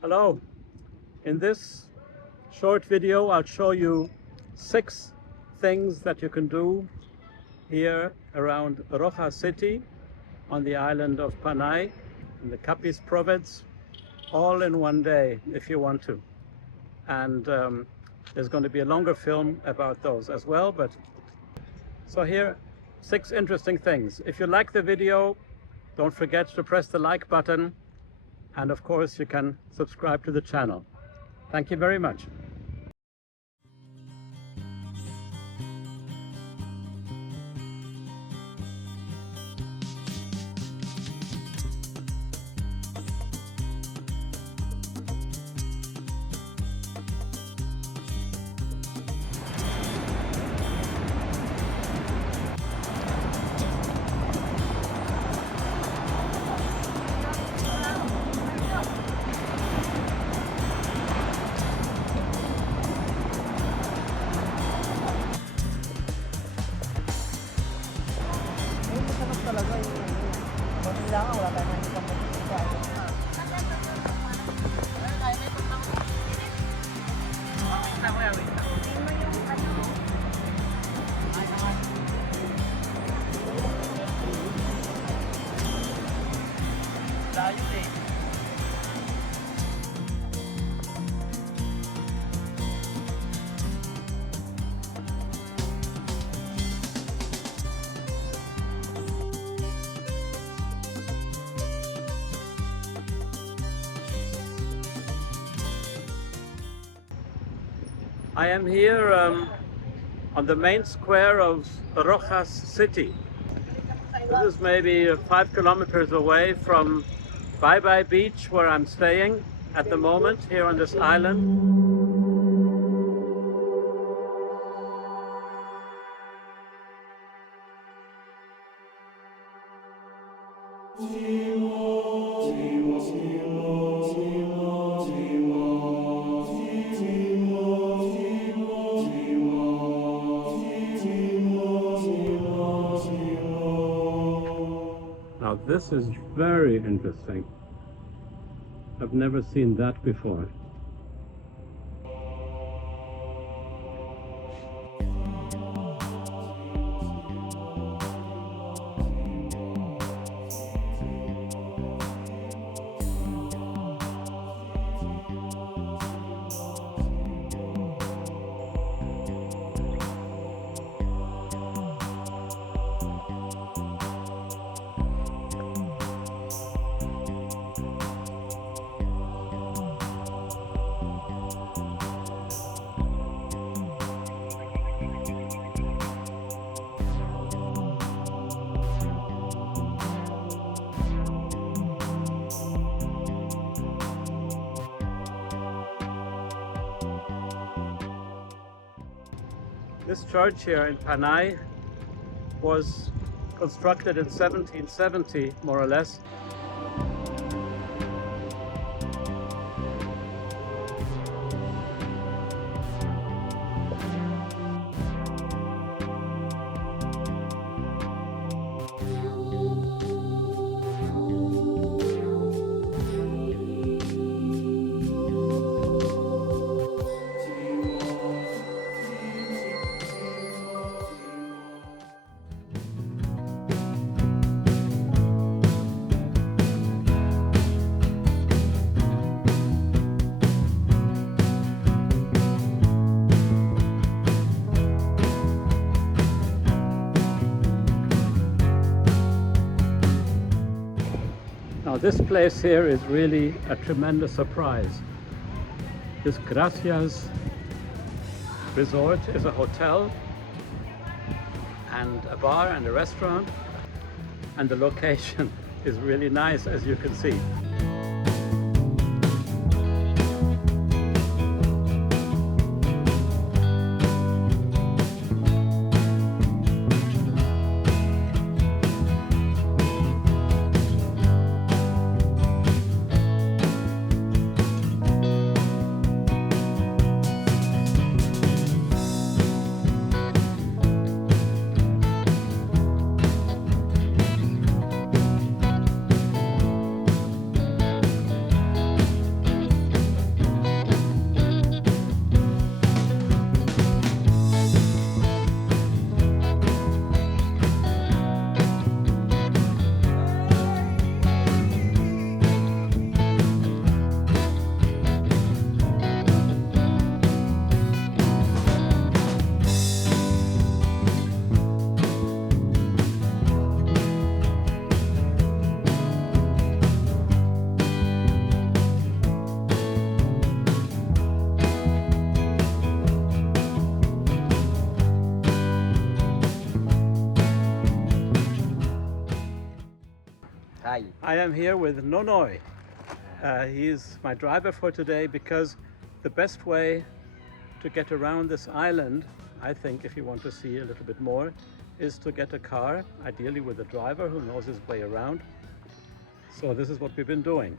Hello. In this short video, I'll show you 6 things that you can do here around Roxas City on the island of Panay in the Capiz Province, all in one day if you want to. And there's going to be a longer film about those as well. But so here, 6 interesting things. If you like the video, don't forget to press the like button. And of course, you can subscribe to the channel. Thank you very much. I am here on the main square of Roxas City. This is maybe 5 kilometers away from Baybay Beach, where I'm staying at the moment here on this island. Now this is very interesting. I've never seen that before. This church here in Panay was constructed in 1770, more or less. Now this place here is really a tremendous surprise. This Gracias resort is a hotel and a bar and a restaurant, and the location is really nice, as you can see. Baybay. I am here with Nonoy. He's my driver for today because the best way to get around this island, I think, if you want to see a little bit more, is to get a car, ideally with a driver who knows his way around. So this is what we've been doing.